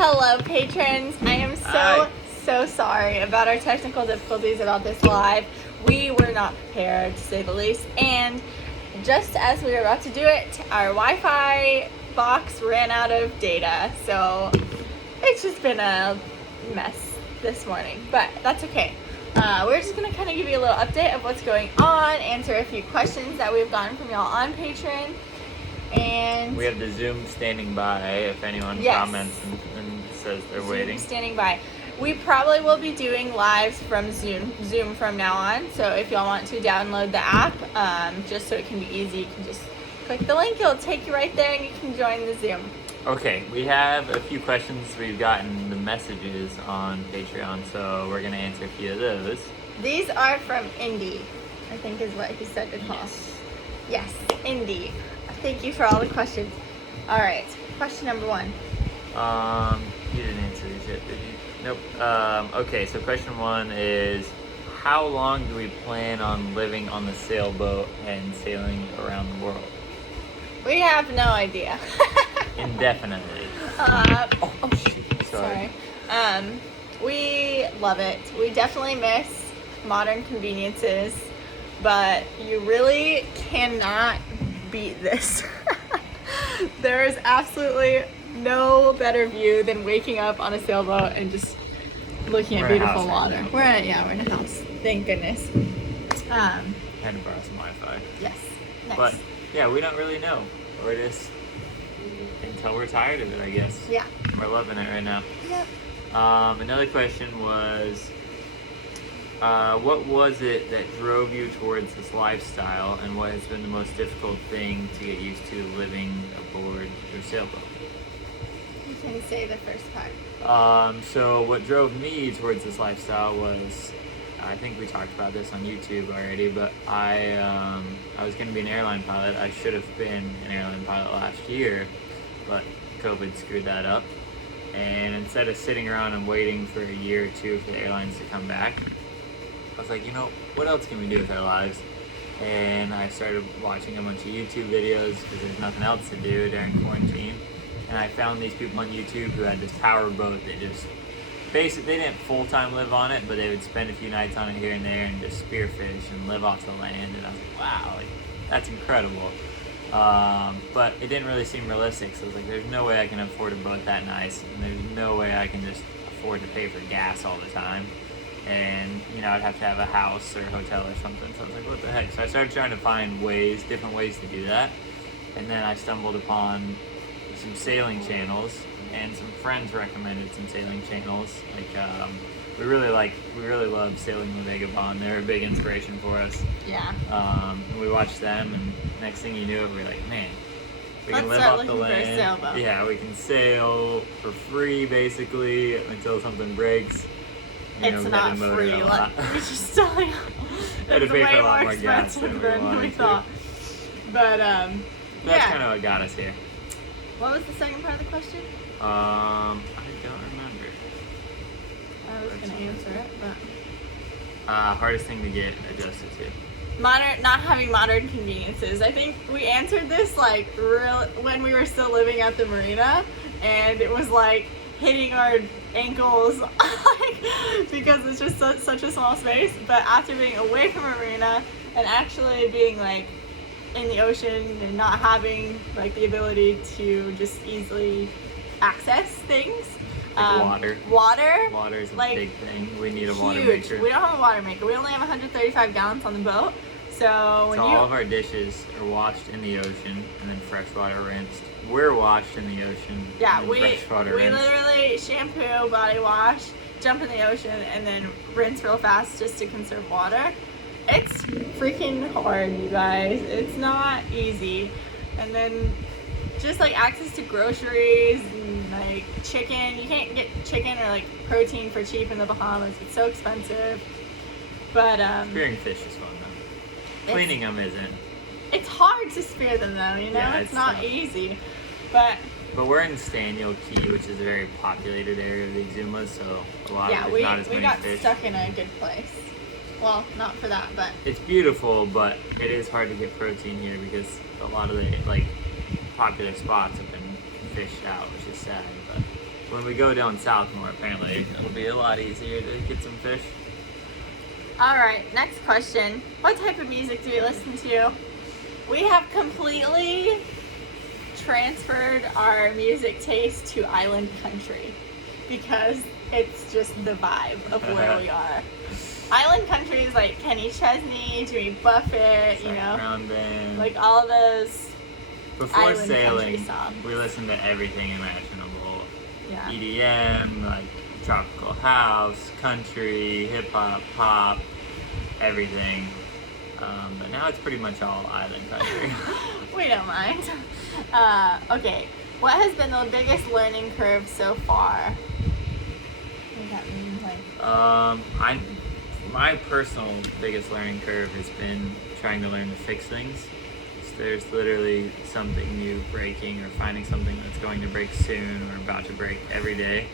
Hello, patrons. I am so sorry about our technical difficulties about this live. We were not prepared, to say the least. And just as we were about to do it, our Wi-Fi box ran out of data. So it's just been a mess this morning, but that's okay. We're just going to kind of give you a little update of what's going on, answer a few questions that we've gotten from y'all on Patreon. And we have the Zoom standing by if anyone comments and says they're waiting. Standing by. We probably will be doing lives from Zoom from now on. So if y'all want to download the app, just so it can be easy, you can just click the link. It'll take you right there and you can join the Zoom. Okay, we have a few questions. We've gotten the messages on Patreon, so we're going to answer a few of those. These are from Indy, I think is what he said to call. Yes, Indy. Thank you for all the questions. All right, question number 1. You didn't answer these yet, did you? Nope. Okay, so question 1 is, how long do we plan on living on the sailboat and sailing around the world? We have no idea. Indefinitely. Shoot, sorry. We love it. We definitely miss modern conveniences, but you really cannot beat this. There is absolutely no better view than waking up on a sailboat and just looking at beautiful water. We're in a house. Thank goodness. Had to borrow some Wi-Fi. Yes. Next. But yeah, we don't really know. We're just until we're tired of it, I guess. Yeah. We're loving it right now. Yep. Another question was, what was it that drove you towards this lifestyle, and what has been the most difficult thing to get used to living aboard your sailboat? You can say the first part. So what drove me towards this lifestyle was, I think we talked about this on YouTube already, but I was going to be an airline pilot. I should have been an airline pilot last year, but COVID screwed that up. And instead of sitting around and waiting for a year or two for the airlines to come back, I was like, what else can we do with our lives? And I started watching a bunch of YouTube videos because there's nothing else to do during quarantine. And I found these people on YouTube who had this power boat that just basically, they didn't full-time live on it, but they would spend a few nights on it here and there and just spearfish and live off the land. And I was like, wow, that's incredible. But it didn't really seem realistic. So I was like, there's no way I can afford a boat that nice. And there's no way I can just afford to pay for gas all the time. And, I'd have to have a house or a hotel or something. So I was like, what the heck? So I started trying to find different ways to do that. And then I stumbled upon some sailing channels, and some friends recommended some sailing channels. We really love Sailing La Vagabond. They're a big inspiration for us. Yeah. And we watched them, and next thing you knew, we were like, man, we can live start off the looking for a land. sailboat. Yeah, we can sail for free basically until something breaks. It's not free. We're just telling you. It's way for a lot more more gas expensive than than we wanted thought. But that's kind of what got us here. What was the second part of the question? I don't remember. I was going to answer it, but hardest thing to get adjusted to. Not having modern conveniences. I think we answered this when we were still living at the marina, and it was hitting our ankles because it's just such a small space. But after being away from a marina and actually being in the ocean and not having the ability to just easily access things. Water. Water is a big thing. We need a water maker. We don't have a water maker. We only have 135 gallons on the boat. So all of our dishes are washed in the ocean and then freshwater rinsed. We're washed in the ocean. Yeah, and we rinsed. literally shampoo, body wash, jump in the ocean, and then rinse real fast just to conserve water. It's freaking hard, you guys. It's not easy. And then just access to groceries and chicken. You can't get chicken or protein for cheap in the Bahamas. It's so expensive. But spearing fish is fun though. Cleaning them isn't. It's hard to spear them though, Yeah, it's not easy. But we're in Staniel Key, which is a very populated area of the Exumas, so a lot of there's not as many fish. We got stuck in a good place. Well, not for that, but it's beautiful, but it is hard to get protein here because a lot of the popular spots have been fished out, which is sad. But when we go down south more, apparently it'll be a lot easier to get some fish. All right, next question. What type of music do we listen to? We have completely transferred our music taste to island country because it's just the vibe of where we are. Island country is like Kenny Chesney, Jimmy Buffett, you know, Background band. like all those. Before island sailing, country songs. we listened to everything imaginable. Yeah. EDM, like tropical house, country, hip hop, pop, everything. But now it's pretty much all island country. We don't mind. Okay, what has been the biggest learning curve so far? What does that mean? Like, My personal biggest learning curve has been trying to learn to fix things. So there's literally something new breaking or finding something that's going to break soon or about to break every day.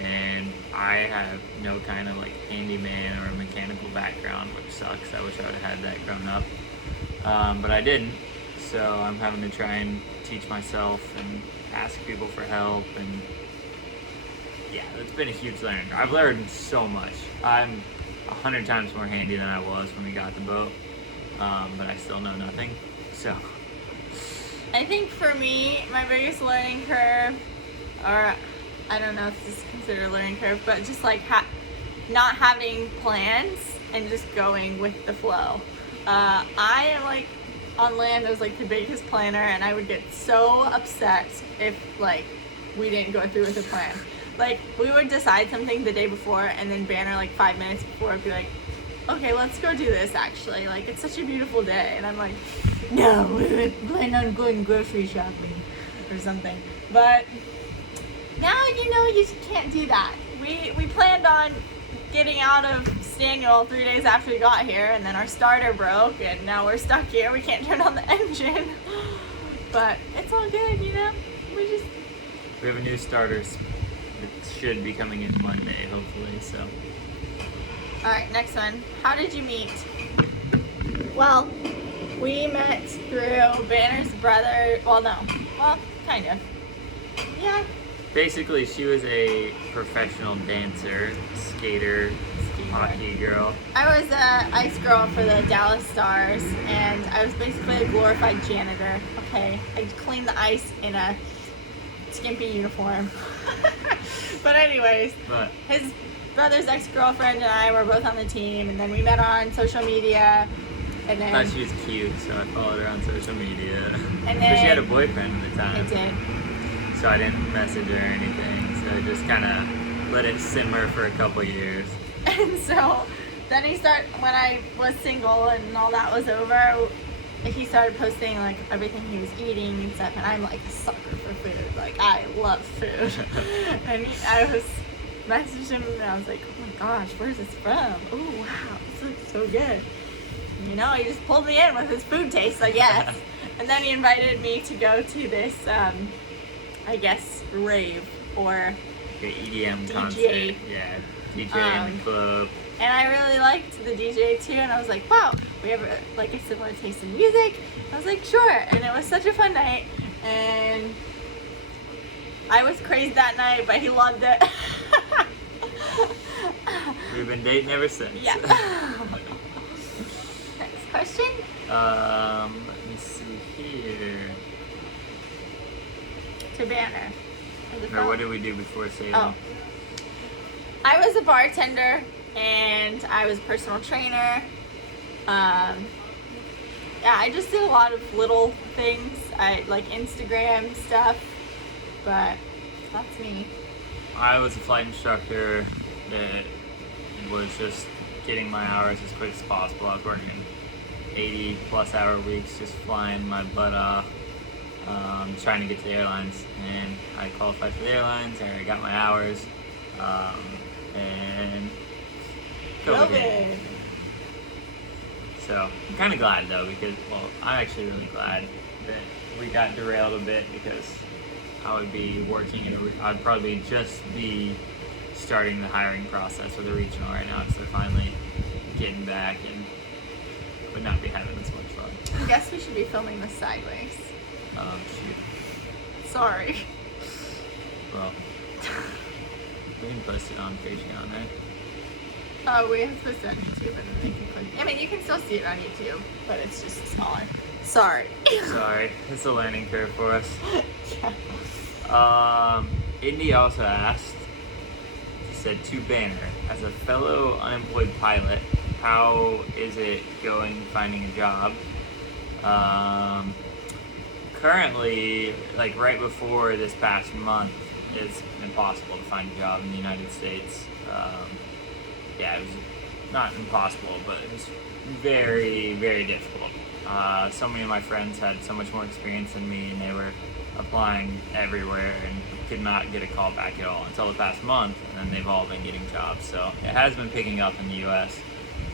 And I have no kind of like handyman or mechanical background, which sucks. I wish I would have had that growing up. But I didn't. So I'm having to try and teach myself and ask people for help. And yeah, it's been a huge learning curve. I've learned so much. I'm 100 times more handy than I was when we got the boat. But I still know nothing. So I think for me, my biggest learning curve, or I don't know if this is considered a learning curve, but just like not having plans and just going with the flow. I am like on land, I was like the biggest planner, and I would get so upset if like we didn't go through with the plan. Like we would decide something the day before, and then Banner like 5 minutes before would be like, okay, let's go do this actually. Like it's such a beautiful day, and I'm like, no, we plan on going grocery shopping or something. But now you know you just can't do that. We planned on getting out of Staniel 3 days after we got here, and then our starter broke, and now we're stuck here. We can't turn on the engine. But it's all good, you know? we have a new starter. It should be coming in Monday, hopefully. So Alright, next one. How did you meet? Well, we met through Banner's brother. Well, no. Well, kind of. Yeah. basically, she was a professional dancer, skater, hockey girl. I was a ice girl for the Dallas Stars, and I was basically a glorified janitor. Okay, I cleaned the ice in a skimpy uniform. But anyways, But his brother's ex-girlfriend and I were both on the team, and then we met on social media, and I thought then she was cute, so I followed her on social media. But then- she had a boyfriend at the I time, did. so I didn't message her or anything. So I just kind of let it simmer for a couple years. And so then when I was single and all that was over, he started posting like everything he was eating and stuff, and I'm like a sucker for food. Like I love food. And I was messaging him, and I was like, oh my gosh, where's this from? Oh wow, this looks so good. You know, he just pulled me in with his food taste, I guess. And then he invited me to go to this, I guess, rave or Like an EDM DJ. concert. Yeah, DJ in the club. And I really liked the DJ too, and I was like, wow, we have like a similar taste in music. I was like, sure, and it was such a fun night, and I was crazy that night, but he loved it. We've been dating ever since. Yeah. Next question. Let me see here. To Banner. Or what did we do before sailing? Oh. I was a bartender, and I was a personal trainer. Yeah, I just did a lot of little things. I like Instagram stuff, but that's me. I was a flight instructor that was just getting my hours as quick as possible. I was working 80 plus hour weeks, just flying my butt off, trying to get to the airlines. And I qualified for the airlines, and I got my hours. And COVID hit. COVID. So I'm kind of glad though, because, well, I'm actually really glad that we got derailed a bit, because I would be working I'd probably just be starting the hiring process with a regional right now, because they're finally getting back and would not be having as much fun. I guess we should be filming this sideways. Shoot. Sorry. Well, We can post it on Patreon, right? We have to post it on YouTube and then they can click. I mean, you can still see it on YouTube, but it's just smaller. Sorry. Sorry, it's a learning curve for us. Yeah. Indy also asked, she said, to Banner, as a fellow unemployed pilot, how is it going finding a job? Currently, like right before this past month, it's impossible to find a job in the United States. Yeah, it was not impossible, but it was very, very difficult. So many of my friends had so much more experience than me, and they were applying everywhere and could not get a call back at all until the past month, and then they've all been getting jobs. So it has been picking up in the U.S.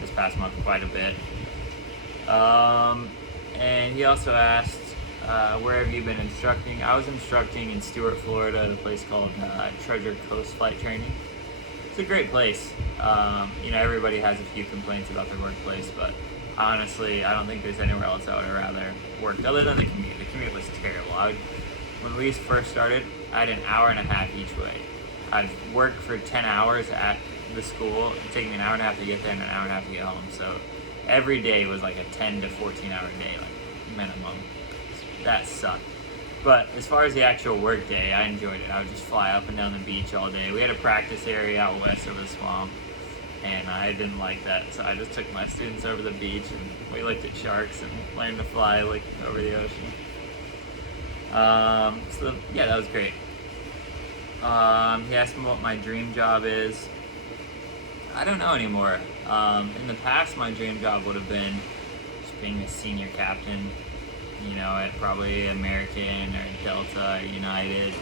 this past month quite a bit. And he also asked, where have you been instructing? I was instructing in Stuart, Florida, at a place called Treasure Coast Flight Training. It's a great place. Everybody has a few complaints about their workplace, but honestly, I don't think there's anywhere else I would rather work other than the commute. The commute was terrible. When we first started, I had an hour and a half each way. I'd work for 10 hours at the school. It'd take me an hour and a half to get there and an hour and a half to get home. So every day was like a 10 to 14 hour day, like minimum. That sucked. But as far as the actual work day, I enjoyed it. I would just fly up and down the beach all day. We had a practice area out west of the swamp, and I didn't like that, so I just took my students over the beach and we looked at sharks and learned to fly like over the ocean. So yeah, that was great. He asked me what my dream job is. I don't know anymore. In the past, my dream job would have been just being a senior captain, at probably American or Delta or United.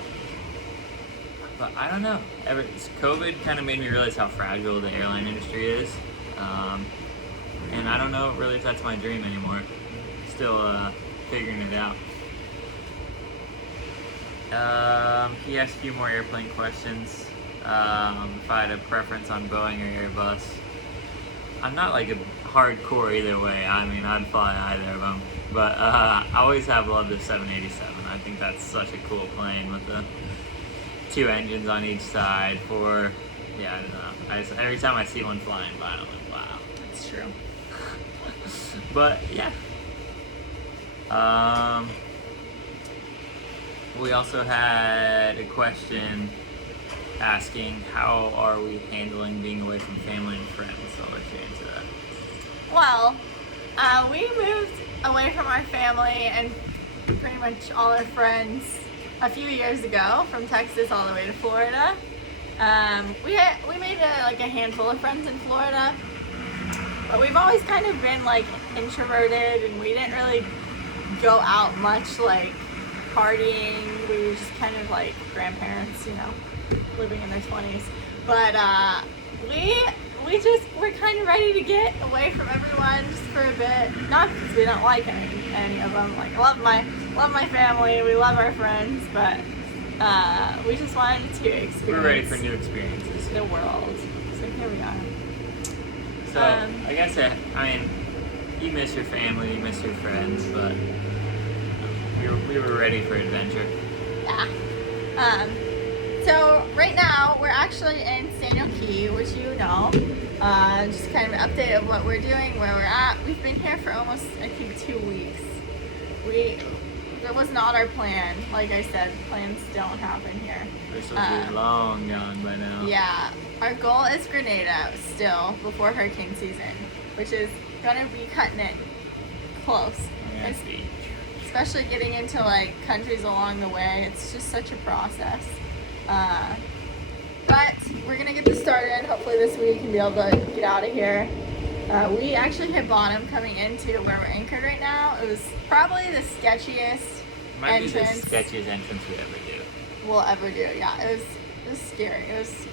But I don't know. COVID kind of made me realize how fragile the airline industry is. And I don't know really if that's my dream anymore. Still figuring it out. He asked a few more airplane questions. If I had a preference on Boeing or Airbus. I'm not like a hardcore either way. I mean, I'd fly either of them. But I always have loved the 787. I think that's such a cool plane with the 2 engines on each side. I don't know. Every time I see one flying by, I'm like, wow. It's true. But yeah. We also had a question asking how are we handling being away from family and friends. So I'll let you answer that. Well, we moved away from our family and pretty much all our friends a few years ago, from Texas all the way to Florida. We made a handful of friends in Florida, but we've always kind of been like introverted, and we didn't really go out much, like partying. We were just kind of like grandparents, living in their 20s. But we're kind of ready to get away from everyone just for a bit. Not because we don't like any of them. Like, I love my family, we love our friends, but we just wanted to experience. We're ready for new experiences. The world. So here we are. So I guess you miss your family, you miss your friends, but we were ready for adventure. Yeah. So right now we're actually in Staniel Key, which just kind of an update of what we're doing, where we're at. We've been here for almost, I think, 2 weeks. That was not our plan. Like I said, plans don't happen here. We're supposed to be long gone by now. Yeah. Our goal is Grenada still before hurricane season, which is gonna be cutting it close. Yeah, Especially getting into like countries along the way. It's just such a process. But we're gonna get this started hopefully this week and be able to get out of here. We actually hit bottom coming into where we're anchored right now. It was probably the sketchiest Might entrance be the sketchiest entrance we'll ever do. Yeah, it was scary. It was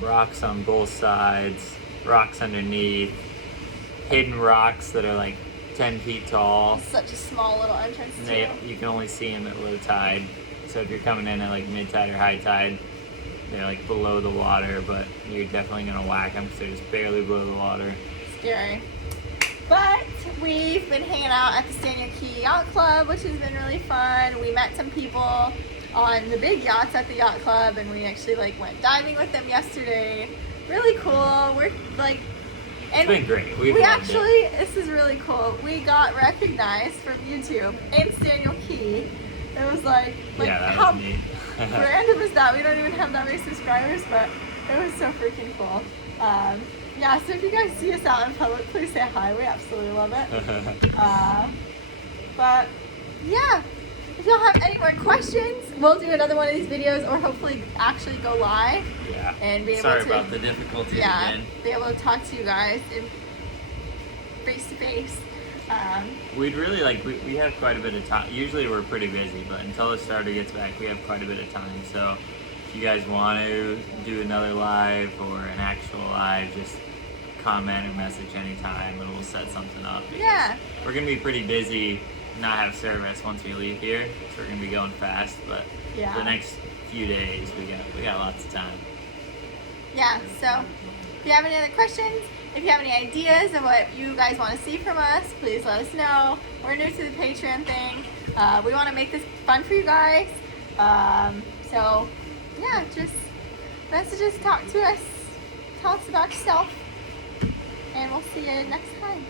rocks on both sides, rocks underneath, hidden rocks that are like 10 feet tall. Such a small little entrance too. You can only see them at low tide. So if you're coming in at like mid tide or high tide, they're like below the water, but you're definitely gonna whack them because they're just barely below the water. Scary. But we've been hanging out at the Staniel Key Yacht Club, which has been really fun. We met some people on the big yachts at the yacht club, and we actually like went diving with them yesterday. Really cool. We're like, It's been great. we loved actually, this is really cool. We got recognized from YouTube. It's Daniel Key. It was like yeah, that how was neat. random is that? We don't even have that many subscribers, but it was so freaking cool. Yeah, so if you guys see us out in public, please say hi. We absolutely love it. But yeah, if y'all have any more questions, we'll do another one of these videos, or hopefully actually go live Yeah. and be able Sorry to about the difficulties again. be able to talk to you guys in face to face. We'd really like, we have quite a bit of time. Usually we're pretty busy, but until the starter gets back, we have quite a bit of time. So if you guys want to do another live or an actual live, just comment or message anytime and we'll set something up. Yeah. We're going to be pretty busy, not have service once we leave here. So we're going to be going fast, but Yeah. the next few days, we got lots of time. Yeah, so if you have any other questions, if you have any ideas of what you guys want to see from us, please let us know. We're new to the Patreon thing. We want to make this fun for you guys. So, yeah, just message us, talk to us, tell us about yourself, and we'll see you next time.